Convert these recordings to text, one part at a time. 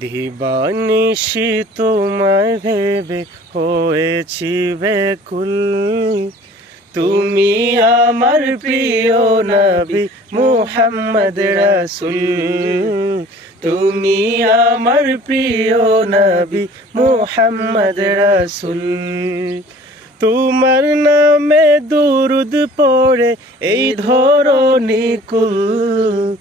দিবানিশি তোমায় ভেবে হয়েছি বেকুল। তুমি আমার প্রিয় নবী মুহাম্মদ রাসূল। তুমি আমার প্রিয় নবী মুহাম্মদ রাসূল। তোমার নামে দুরুদ পড়ে এই ধরনী কুল।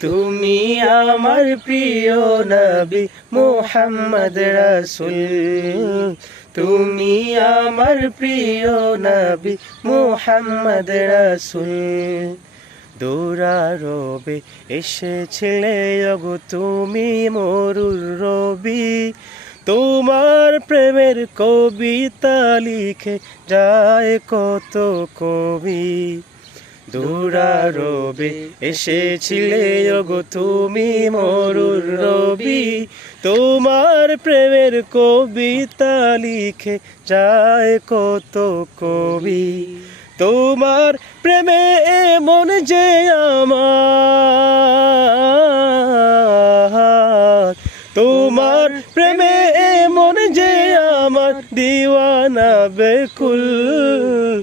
তুমি আমার প্রিয় নবী মুহাম্মদ রাসূল। তুমি আমার প্রিয় নবী মুহাম্মদ রাসূল। দৌড়ারবে এসেছিলে অগো তুমি মরুর রবি। তোমার প্রেমের কবিতা লিখে যায় কত কবি। দৌড়ারবে এসেছিলে গো তুমি মরুর রবি। তোমার প্রেমের কবিতা লিখে যায় কত কবি। তোমার প্রেমে এমন যে আমার। তোমার প্রেমে এমন যে আমার, দিওয়ানা বেকুল।